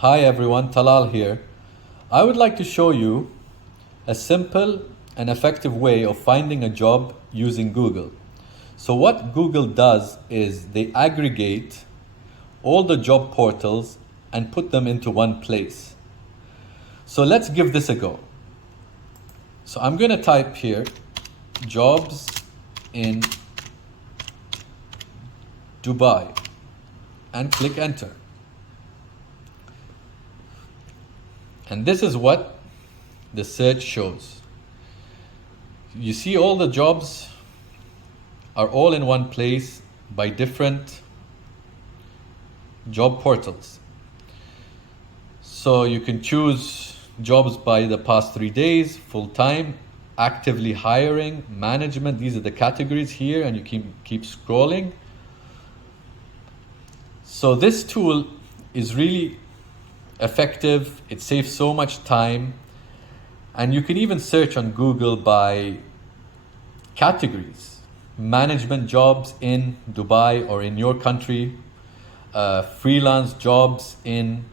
Hi everyone, Talal here. I would like to show you a simple and effective way of finding a job using Google. So what Google does is they aggregate all the job portals and put them into one place. So let's give this a go. So I'm going to type here jobs in Dubai and click enter. And this is what the search shows. You see all the jobs are all in one place by different job portals. So you can choose jobs by the past 3 days, full-time, actively hiring, management. These are the categories here, and you keep scrolling. So this tool is really effective. It saves so much time, and you can even search on Google by categories. Management jobs in Dubai or in your country, freelance jobs in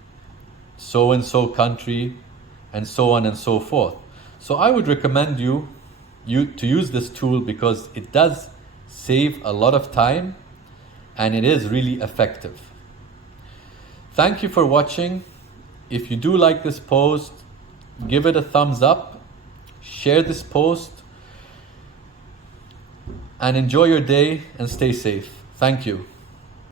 so-and-so country, and so on and so forth. So I would recommend you to use this tool because it does save a lot of time and it is really effective. Thank you for watching. If you do like this post, give it a thumbs up, share this post, and enjoy your day and stay safe. Thank you.